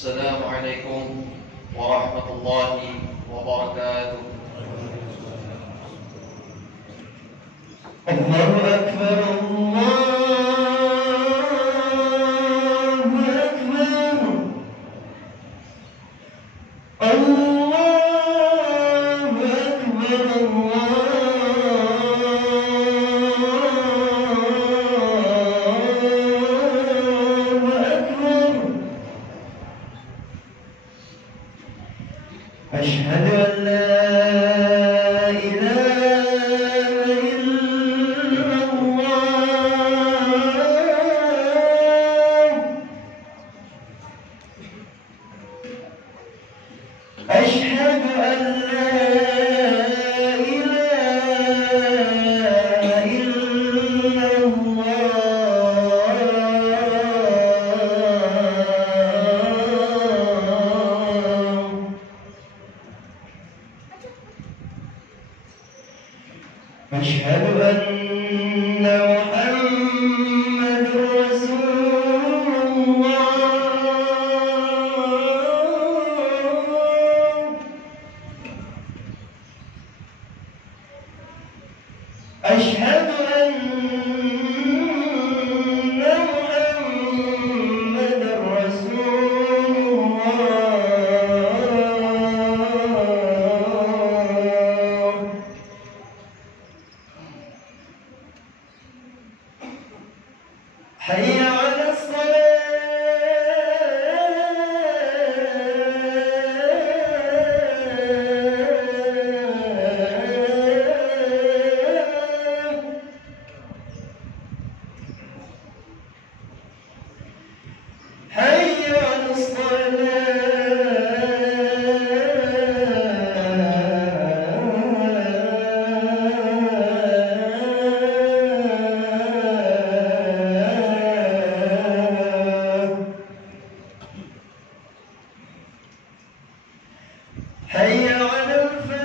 السلام عليكم ورحمة الله وبركاته. الله أكبر الله أكبر أشهد أن لا إله إلا الله أشهد أن لا إله إلا الله أشهد أن محمد رسول الله أشهد أن محمد رسول الله حي على الصلاة حي على الصلاة حي على الفلاح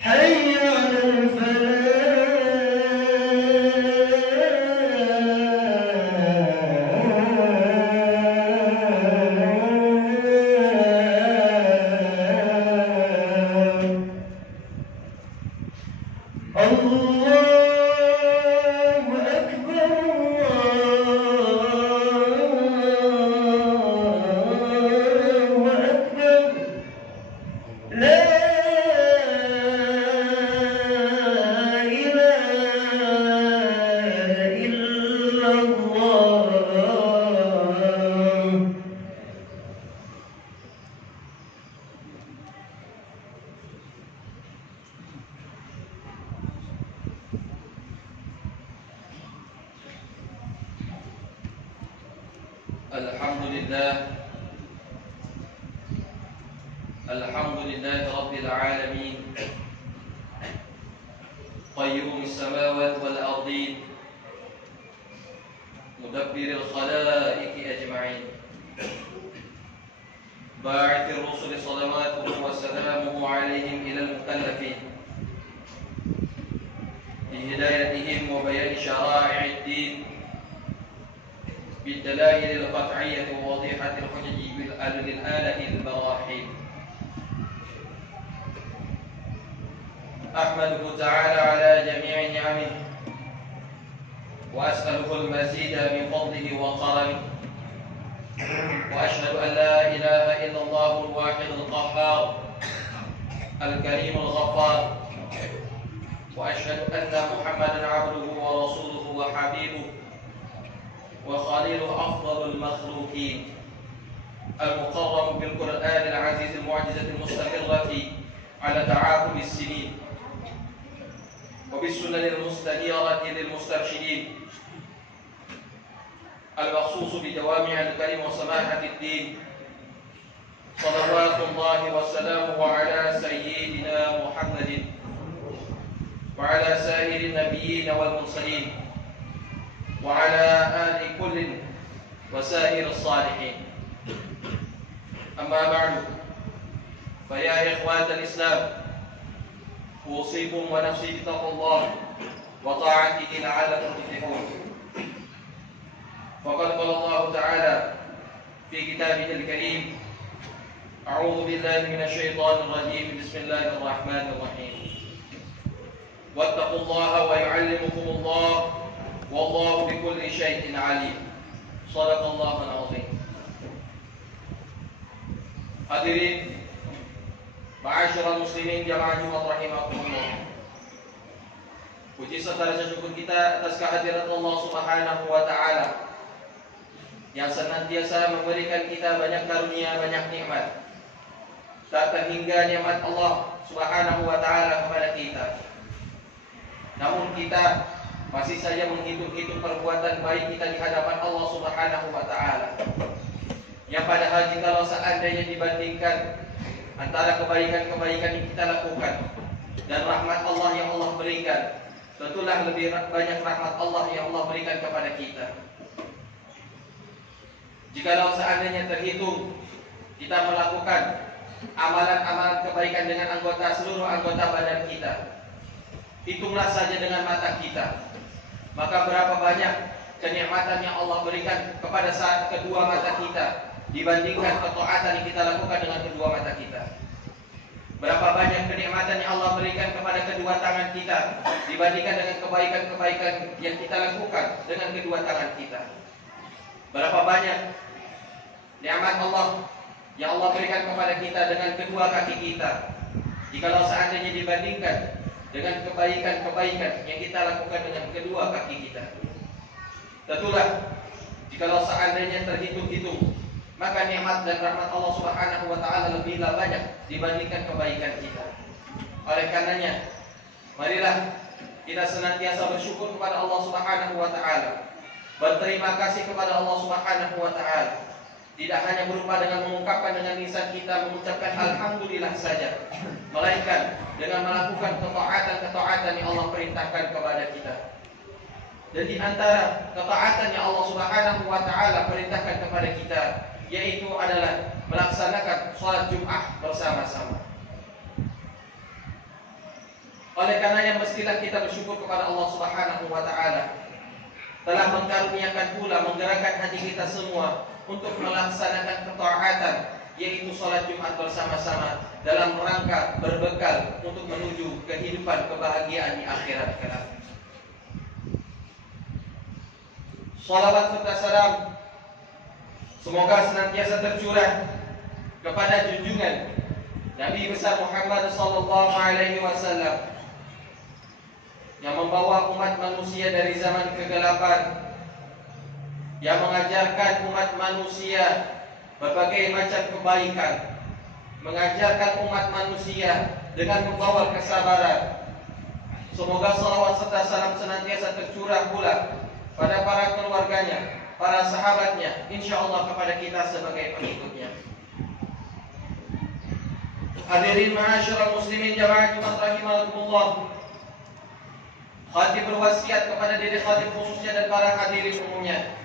حي على الفلاح الله أكبر الله أكبر لا إله إلا الله الحمد لله رب العالمين قيوم السماوات والأرضين مدبر الخلائق أجمعين باعث الرسل صلواته وسلامه عليهم إلى المكلفين لهدايتهم وبيان شرائع الدين بالدلائل القطعية ووضيحة الحجج بالآلة البراحين. أحمده تعالى على جميع نعمه وأسأله المزيد من فضله وكرمه وأشهد أن لا إله إلا الله الواحد القهار الكريم الغفار وأشهد أن محمدا عبده ورسوله وحبيبه وخليله أفضل المخلوقين المقرب بالقرآن العزيز المعجزة المستمرة على تعاقب السنين وبالسنن المستنيرة للمسترشدين المخصوص بجوامع الكلم وسماحة الدين صلوات الله وسلامه على سيدنا محمد وعلى سائر النبيين والمرسلين وعلى آل كل وسائر الصالحين. أما بعد فيا إخوة الإسلام أوصيكم ونفسي بتقوى الله وطاعته لعلكم تفلحون. فقد قال الله تعالى في كتابه الكريم: أعوذ بالله من الشيطان الرجيم، بسم الله الرحمن الرحيم، واتقوا الله ويعلمكم الله والله بكل شيء عليم. صدق الله العظيم. Hadirin ma'asyiral muslimin jamaah Jumat rahimakumullah. Puji serta rasa syukur kita atas kehadiran Allah Subhanahu wa taala yang senantiasa memberikan kita banyak karunia, banyak nikmat. Tak terhingga nikmat Allah Subhanahu wa taala kepada kita. Namun kita masih saja menghitung-hitung perbuatan baik kita di hadapan Allah Subhanahu wa taala. Yang padahal jikalau seandainya dibandingkan antara kebaikan-kebaikan yang kita lakukan dan rahmat Allah yang Allah berikan, tentulah lebih banyak rahmat Allah yang Allah berikan kepada kita. Jikalau seandainya terhitung kita melakukan amalan-amalan kebaikan dengan seluruh anggota badan kita, hitunglah saja dengan mata kita, maka berapa banyak kenikmatan yang Allah berikan kepada saat kedua mata kita dibandingkan ketaatan yang kita lakukan dengan kedua mata kita. Berapa banyak kenikmatan yang Allah berikan kepada kedua tangan kita dibandingkan dengan kebaikan-kebaikan yang kita lakukan dengan kedua tangan kita. Berapa banyak nikmat Allah yang Allah berikan kepada kita dengan kedua kaki kita, jikalau seandainya dibandingkan dengan kebaikan-kebaikan yang kita lakukan dengan kedua kaki kita. Tentulah jikalau seandainya terhitung-hitung, maka nikmat dan rahmat Allah Subhanahu wa taala lebihlah banyak dibandingkan kebaikan kita. Oleh karenanya, marilah kita senantiasa bersyukur kepada Allah Subhanahu wa taala. Berterima kasih kepada Allah Subhanahu wa taala. Tidak hanya berupa dengan mengungkapkan dengan lisan kita mengucapkan alhamdulillah saja, melainkan dengan melakukan ketaatan-ketaatan yang Allah perintahkan kepada kita. Dan di antara ketaatan yang Allah Subhanahu wa taala perintahkan kepada kita, yaitu adalah melaksanakan sholat Jumat bersama-sama. Oleh karenanya mestilah kita bersyukur kepada Allah Subhanahu wa taala telah mengkaruniakan pula menggerakkan hati kita semua untuk melaksanakan ketaatan, yaitu sholat Jumat bersama-sama dalam rangka berbekal untuk menuju kehidupan kebahagiaan di akhirat kelak. Salawat serta salam semoga senantiasa tercurah kepada junjungan Nabi besar Muhammad sallallahu alaihi wasallam yang membawa umat manusia dari zaman kegelapan, yang mengajarkan umat manusia berbagai macam kebaikan, mengajarkan umat manusia dengan membawa kesabaran. Semoga salawat serta salam senantiasa tercurah pula pada para keluarganya, para sahabatnya, insyaallah kepada kita sebagai pengikutnya. Hadirin ma'asyiral muslimin jamaah Jumat rahimakumullah. Khatib berwasiat kepada diri khatib khususnya dan para hadirin umumnya.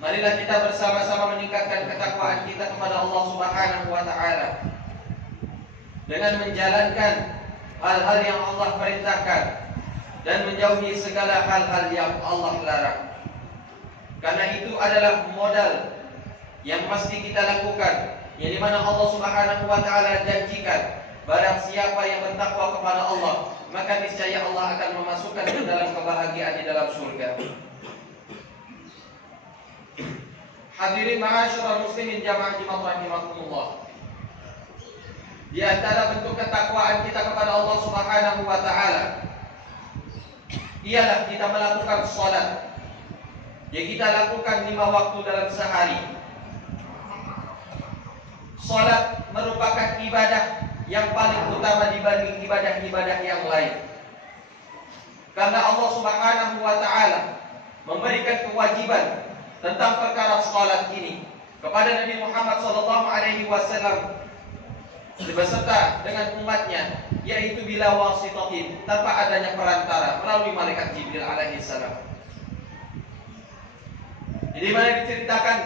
Marilah kita bersama-sama meningkatkan ketakwaan kita kepada Allah Subhanahu wa taala dengan menjalankan hal-hal yang Allah perintahkan dan menjauhi segala hal-hal yang Allah larang. Karena itu adalah modal yang mesti kita lakukan, yang dimana Allah Subhanahu wa taala janjikan, barang siapa yang bertakwa kepada Allah, maka niscaya Allah akan memasukkan ke dalam kebahagiaan di dalam surga. Hadirin ma'asyiral muslimin jamaah Jumat rahimakumullah. Di antara bentuk ketakwaan kita kepada Allah Subhanahu wa taala ialah kita melakukan salat. Yang kita lakukan 5 waktu dalam sehari. Salat merupakan ibadah yang paling utama dibanding ibadah-ibadah yang lain. Karena Allah Subhanahu wa taala memberikan kewajiban tentang perkara salat ini kepada Nabi Muhammad sallallahu alaihi wasallam beserta dengan umatnya, yaitu bila wasitatin, tanpa adanya perantara, melalui malaikat Jibril alaihi salam. Jadi mana diceritakan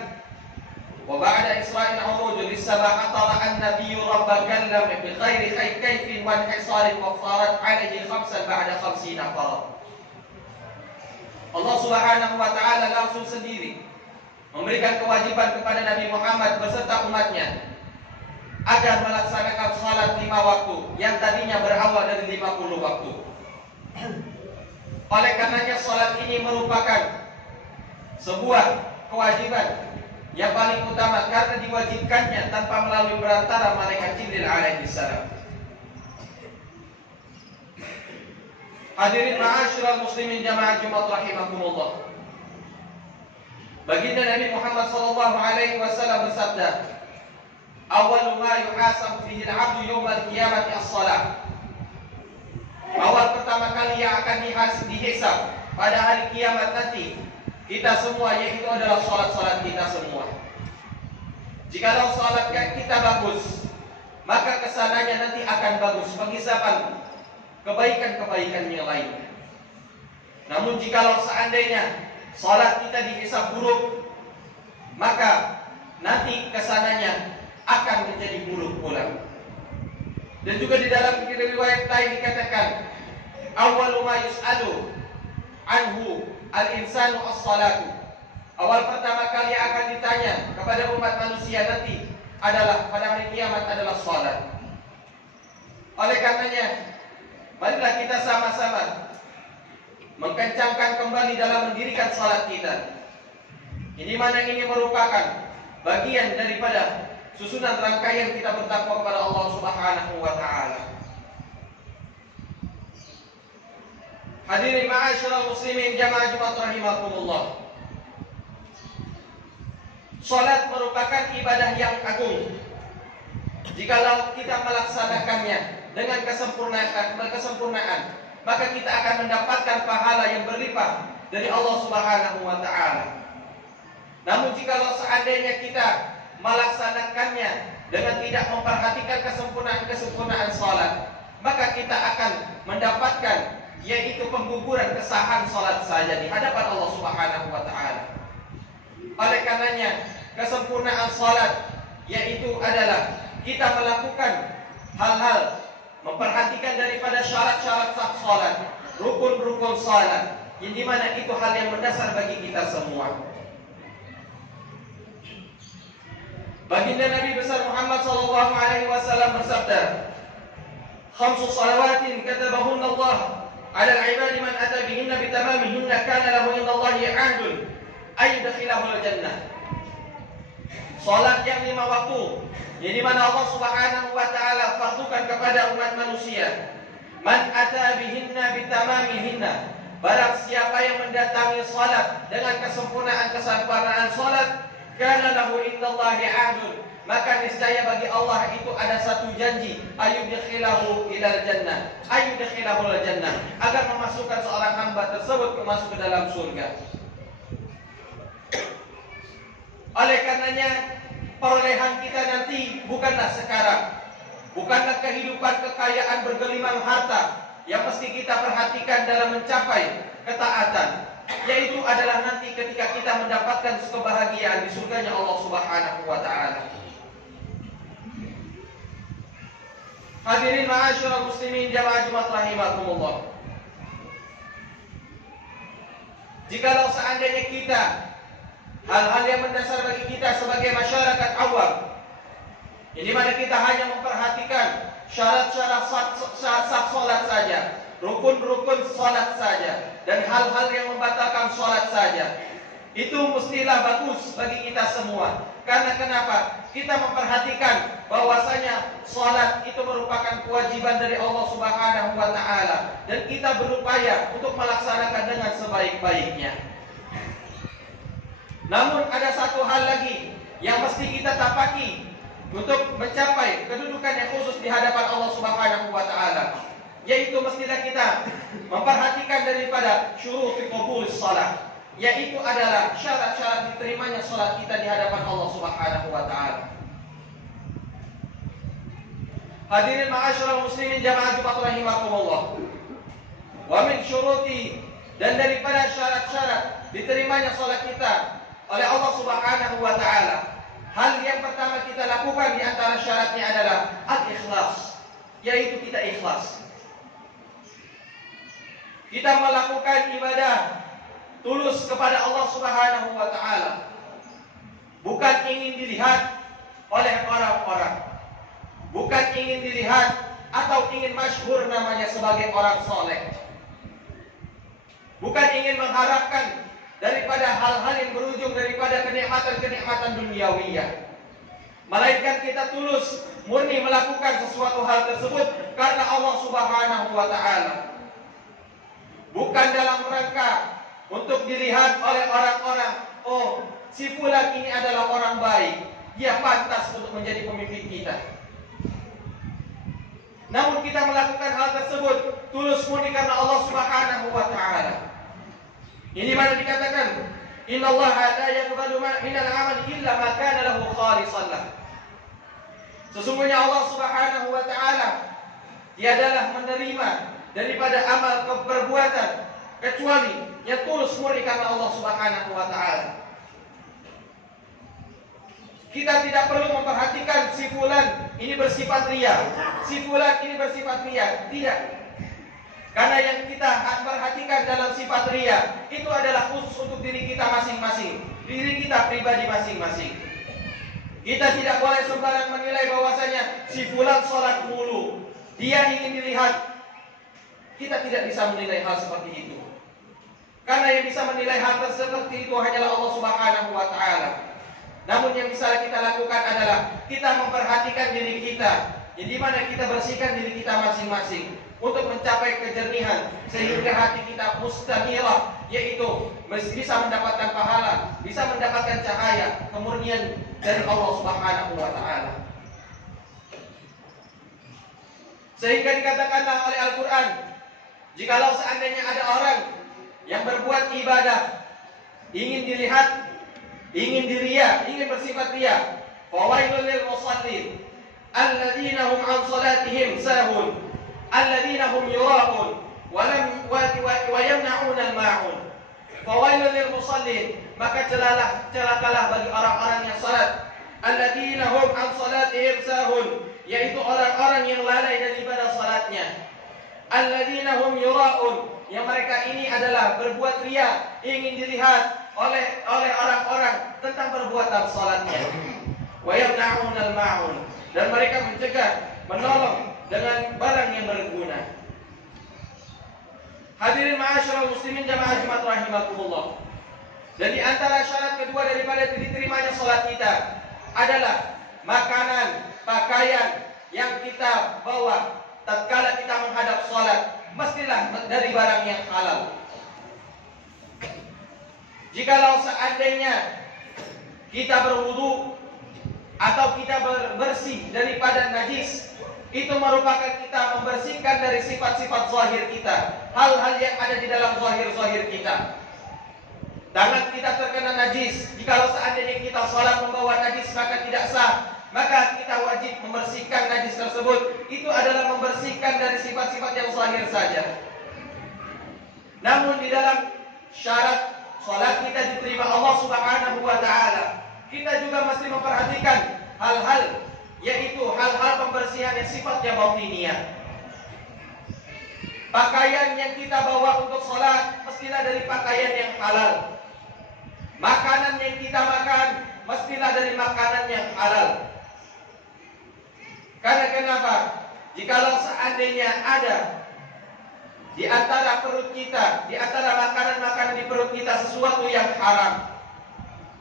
wa ba'da Isra'il uruj lis-sab'a tara an-nabiy rabba kallam bi ghairi kayfin wa hisalin wa farat alaihi khamsan ba'da 50 farad. Allah Subhanahu wa taala langsung sendiri memberikan kewajiban kepada Nabi Muhammad beserta umatnya agar melaksanakan salat 5 waktu yang tadinya berawal dari 50 waktu. Oleh karenanya salat ini merupakan sebuah kewajiban yang paling utama karena diwajibkannya tanpa melalui perantara malaikat Jibril alaihi salam. Hadirin ma'asyiral muslimin jamaah Jumat rahimakumullah. Baginda Nabi Muhammad sallallahu alaihi wasallam bersabda, "Awwalu ma yuhasabu bihi al-'abdu yawmal qiyamati as-shalah." Awal pertama kali yang akan dihisab pada hari kiamat nanti kita semua, yaitu adalah salat-salat kita semua. Jikalau salat kita bagus, maka kesananya nanti akan bagus penghisaban kebaikan-kebaikan yang lainnya. Namun jikalau seandainya salat kita dihisab buruk, maka nanti kesananya akan menjadi buruk pula. Dan juga di dalam riwayat lain dikatakan, awwalu ma yus'alu anhu al-insanu as-salatu. Awal pertama kali akan ditanya kepada umat manusia nanti adalah pada hari kiamat adalah salat. Oleh karenanya, marilah kita sama-sama mengkencangkan kembali dalam mendirikan salat kita. Ini mana ini merupakan bagian daripada susunan rangkaian kita bertakwa kepada Allah Subhanahu wa taala. Hadirin ma'asyiral muslimin jamaah Jumat rahimakumullah. Salat merupakan ibadah yang agung. Jikalau kita melaksanakannya dengan kesempurnaan, maka kita akan mendapatkan pahala yang berlimpah dari Allah Subhanahu wa taala. Namun jikalau seandainya kita melaksanakannya dengan tidak memperhatikan kesempurnaan salat, maka kita akan mendapatkan yaitu pengguguran kesahan salat saja di hadapan Allah Subhanahu wa taala. Oleh karenanya, kesempurnaan salat yaitu adalah kita melakukan hal-hal memperhatikan daripada syarat-syarat sah salat, rukun-rukun salat, yang dimana itu hal yang mendasar bagi kita semua. Baginda Nabi besar Muhammad sallallahu alaihi wasallam bersabda, "Khamsu salawatin katabahunna Allah 'ala al-'ibadi man ata bihinna bitamamihinna kana lahu indallahi 'ahdun ay yudkhilahu al-jannah." Salat yang 5 waktu, yang dimana Allah Subhanahu wa taala fardukan kepada umat manusia. Man ata bihinna bitamamihinna, barang siapa yang mendatangi salat dengan kesempurnaan salat, kana lahu indallahi 'ahdun, maka niscaya bagi Allah itu ada satu janji, ayyudkhilahu ilal jannah, ayyudkhilahu al jannah, agar memasukkan seorang hamba tersebut masuk ke dalam surga. Oleh karenanya, perolehan kita nanti bukanlah sekarang, bukanlah kehidupan kekayaan bergelimang harta yang mesti kita perhatikan dalam mencapai ketaatan, yaitu adalah nanti ketika kita mendapatkan kebahagiaan di surganya Allah Subhanahu wa taala. Hadirin ma'asyiral muslimin jamaah Jumat rahimakumullah. Jikalau seandainya kita hal-hal yang mendasar bagi kita sebagai masyarakat awam, di mana kita hanya memperhatikan syarat-syarat sah salat saja, rukun-rukun salat saja, dan hal-hal yang membatalkan salat saja, itu mestilah bagus bagi kita semua. Karena kenapa? Kita memperhatikan bahwasanya salat itu merupakan kewajiban dari Allah Subhanahu wa taala, dan kita berupaya untuk melaksanakan dengan sebaik-baiknya. Namun ada satu hal lagi yang mesti kita tapaki untuk mencapai kedudukan yang khusus di hadapan Allah Subhanahu wa taala, yaitu mestilah kita memperhatikan daripada syuruti qabulis salat, yaitu adalah syarat-syarat diterimanya salat kita di hadapan Allah Subhanahu wa taala. Hadirin ma'asyiral muslimin jamaah Jumat rahimakumullah. Wa min syuruti, dan daripada syarat-syarat diterimanya salat kita oleh Allah Subhanahu wa taala, hal lakukan di antara syaratnya adalah al-ikhlas, yaitu kita ikhlas. Kita melakukan ibadah tulus kepada Allah Subhanahu wa taala. Bukan ingin dilihat oleh orang-orang. Bukan ingin dilihat atau ingin masyhur namanya sebagai orang soleh. Bukan ingin mengharapkan daripada hal-hal yang berujung daripada kenikmatan-kenikmatan duniawiyah. Melainkan kita tulus murni melakukan sesuatu hal tersebut karena Allah Subhanahu wa taala. Bukan dalam rangka untuk dilihat oleh orang-orang, oh, si fulan ini adalah orang baik, dia pantas untuk menjadi pemimpin kita. Namun kita melakukan hal tersebut tulus murni karena Allah Subhanahu wa taala. Ini mana dikatakan, innallaha la yaqbalu minal amali illa ma kana lahu khalisan lah. Sesungguhnya Allah Subhanahu wa taala tiadalah menerima daripada amal perbuatan kecuali yang tulus murni karena Allah Subhanahu wa taala. Kita tidak perlu memperhatikan si fulan ini bersifat riya, si fulan ini bersifat riya. Tidak. Karena yang kita perhatikan dalam sifat riya itu adalah khusus untuk diri kita masing-masing, diri kita pribadi masing-masing. Kita tidak boleh sembarang menilai bahwasanya si fulan sholat mulu, dia ingin dilihat. Kita tidak bisa menilai hal seperti itu. Karena yang bisa menilai hal seperti itu hanyalah Allah Subhanahu wa taala. Namun yang bisa kita lakukan adalah kita memperhatikan diri kita, di mana kita bersihkan diri kita masing-masing untuk mencapai kejernihan sehingga hati kita mustamillah, yaitu bisa mendapatkan pahala, bisa mendapatkan cahaya kemurnian dari Allah Subhanahu wa taala. Sehingga dikatakanlah oleh Al-Qur'an, jikalau seandainya ada orang yang berbuat ibadah ingin dilihat, ingin diriya, ingin bersifat riya, fawailul lil musallin alladzina hum an salatihim sahun alladzina hum yura'un wa yamna'una al-ma'un. Fawailul lil musallin, maka celakalah bagi orang-orang yang salat, alladzina hum an salatihim sahun, yaitu orang-orang yang lalai daripada salatnya, alladzina hum yura'un, yang mereka ini adalah berbuat riya, ingin dilihat oleh orang-orang tentang perbuatan salatnya. Wa yamna'unal ma'un, dan mereka mencegah, menolong dengan barang yang berguna. Hadirin ma'asyiral muslimin jamaah Jumat rahimakumullah. Dan di antara syarat kedua daripada diterimanya salat kita adalah makanan, pakaian yang kita bawa tatkala kita menghadap salat mestilah dari barang yang halal. Jikalau seandainya kita berwudu atau kita bersih daripada najis, itu merupakan kita membersihkan dari sifat-sifat zahir kita, hal-hal yang ada di dalam zahir-zahir kita. Tangan kita terkena najis, jikalau seandainya kita sholat membawa najis maka tidak sah, maka kita wajib membersihkan najis tersebut. Itu adalah membersihkan dari sifat-sifat yang zahir saja. Namun di dalam syarat salat kita diterima Allah Subhanahu wa taala, kita juga mesti memperhatikan hal-hal, yaitu hal-hal pembersihan yang sifatnya batiniyah. Pakaian yang kita bawa untuk salat mestilah dari pakaian yang halal. Makanan yang kita makan mestilah dari makanan yang halal. Karena kenapa? Jikalau seandainya ada di antara perut kita, di antara makanan-makanan di perut kita sesuatu yang haram,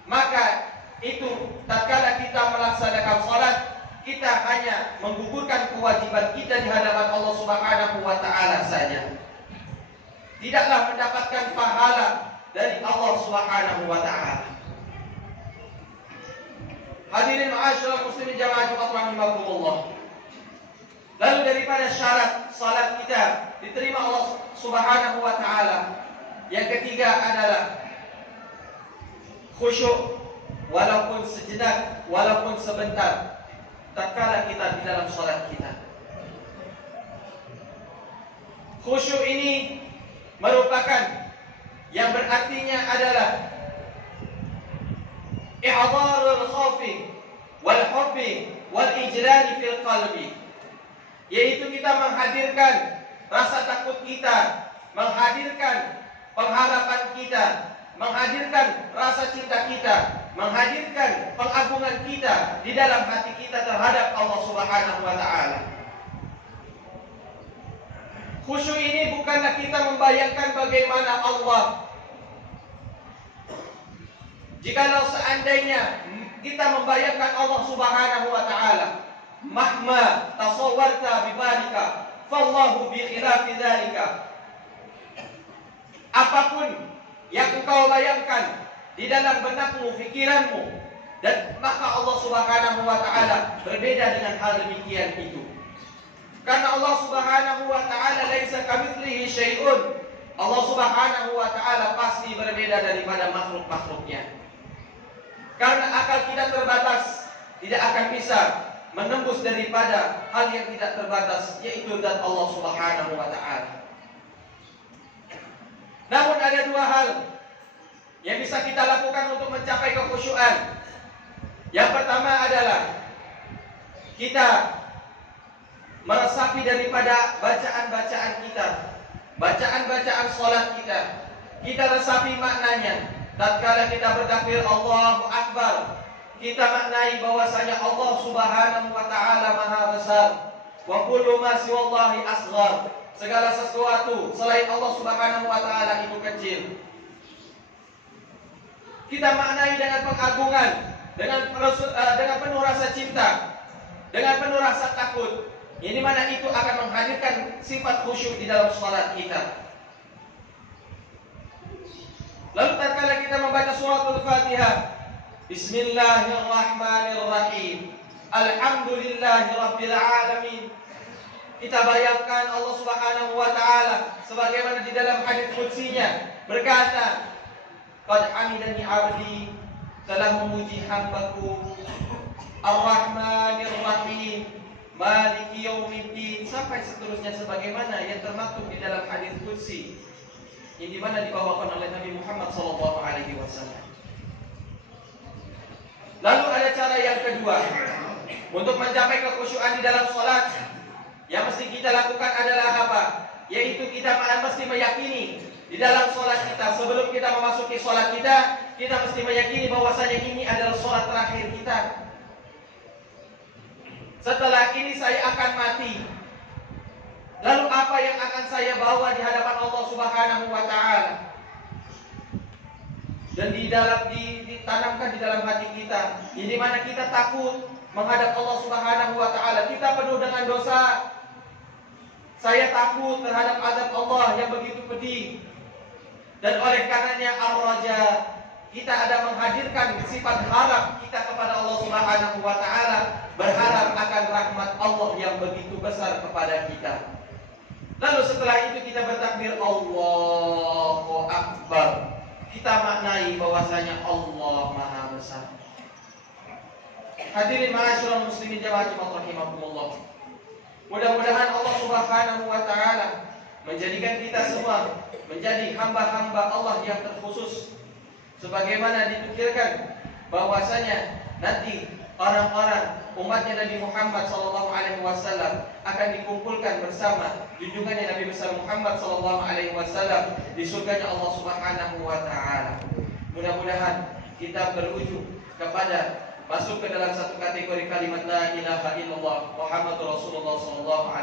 maka itu tatkala kita melaksanakan salat, kita hanya menggugurkan kewajiban kita di hadapan Allah Subhanahu wa taala saja. Tidaklah mendapatkan pahala dari Allah Subhanahu wa taala. Hadirin ma'asyiral muslimin jamaah Jumat rahimakumullah. Lalu daripada syarat salat kita diterima Allah Subhanahu wa taala, yang ketiga adalah khusyuk, walaupun sejenak, walaupun sebentar tatkala kita di dalam salat kita. Khusyuk ini merupakan yang berartinya adalah i'dharul khawfi wal hubbi wal ijlal fil qalbi, yaitu kita menghadirkan rasa takut kita, menghadirkan pengharapan kita, menghadirkan rasa cinta kita, menghadirkan pengagungan kita di dalam hati kita terhadap Allah Subhanahu wa taala. Khusyuk ini bukanlah kita membayangkan bagaimana Allah. Jikalau seandainya kita membayangkan Allah Subhanahu wa taala, mahma tasawwarta bibalika fallahu bi khilafi dzalika. Apapun yang engkau bayangkan di dalam benakmu, pikiranmu, dan maka Allah Subhanahu wa taala berbeda dengan hal demikian itu. Karena Allah Subhanahu wa taala laisa kamitslihi syai'un. Allah Subhanahu wa taala pasti berbeda daripada makhluk-makhluknya. Karena akal kita terbatas, tidak akan bisa menembus daripada hal yang tidak terbatas, yaitu zat Allah Subhanahu wa taala. Namun ada dua hal yang bisa kita lakukan untuk mencapai kekhusyuan. Yang pertama adalah kita meresapi daripada bacaan-bacaan kita, bacaan-bacaan sholat kita. Kita resapi maknanya. Tatkala kita bertakbir Allahu Akbar, kita maknai bahwasanya Allah Subhanahu wa taala Maha Besar. Wa kullu ma siwallahi asghar. Segala sesuatu selain Allah Subhanahu wa taala itu kecil. Kita maknai dengan pengagungan, dengan penuh rasa cinta, dengan penuh rasa takut. Ini mana itu akan menghadirkan sifat khusyuk di dalam salat kita. Lalu tatkala kita membaca suratul Fatihah, Bismillahirrahmanirrahim, Alhamdulillahirabbil alamin. Kita bayangkan Allah Subhanahu wa taala sebagaimana di dalam hadits qudsinya berkata, "Qad hamidani 'abdi," telah memuji hambaku, Ar-Rahmanir-Rahim, Maliki yaumiddin, sampai seterusnya sebagaimana yang termaktub di dalam hadits qudsi yang dimana dibawakan oleh Nabi Muhammad SAW. Lalu ada cara yang kedua untuk mencapai kekhusyuan di dalam sholat. Yang mesti kita lakukan adalah apa? Yaitu kita mesti meyakini di dalam sholat kita, sebelum kita memasuki sholat kita mesti meyakini bahwasanya ini adalah sholat terakhir kita. Setelah ini saya akan mati. Lalu apa yang akan saya bawa di hadapan Allah Subhanahu wa taala? Dan ditanamkan di dalam hati kita, di mana kita takut menghadap Allah Subhanahu wa taala. Kita penuh dengan dosa. Saya takut terhadap azab Allah yang begitu pedih. Dan oleh karenanya ar-raja, kita ada menghadirkan sifat harap kita kepada Allah Subhanahu wa taala, berharap akan rahmat Allah yang begitu besar kepada kita. Lalu setelah itu kita bertakbir Allahu Akbar. Kita maknai bahwasanya Allah Maha Besar. Hadirin ma'asyiral muslimin jamaah rahimakumullah. Mudah-mudahan Allah Subhanahu wa taala menjadikan kita semua menjadi hamba-hamba Allah yang terkhusus, sebagaimana ditukilkan bahwasanya nanti orang-orang umatnya Nabi Muhammad SAW akan dikumpulkan bersama junjungannya Nabi besar Muhammad SAW di surganya Allah Subhanahu wa taala. Mudah-mudahan kita berujung kepada masuk ke dalam satu kategori kalimat la ilaha illallah Muhammadur Rasulullah SAW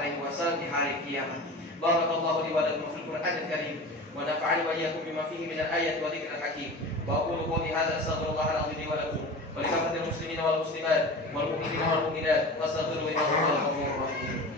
di hari kiamat. Barakallahu li wa lakum fil Qur'anil Karim wa nafa'ani wa iyyakum bima fihi minal ayati wa dzikril hakim. Wa aqulu qawli hadza astaghfirullahal azim li wa lakum wa li kafatil muslimina wal muslimat wal mu'minina wal mu'minat wastaghfiruhu innahu huwal ghafurur rahim.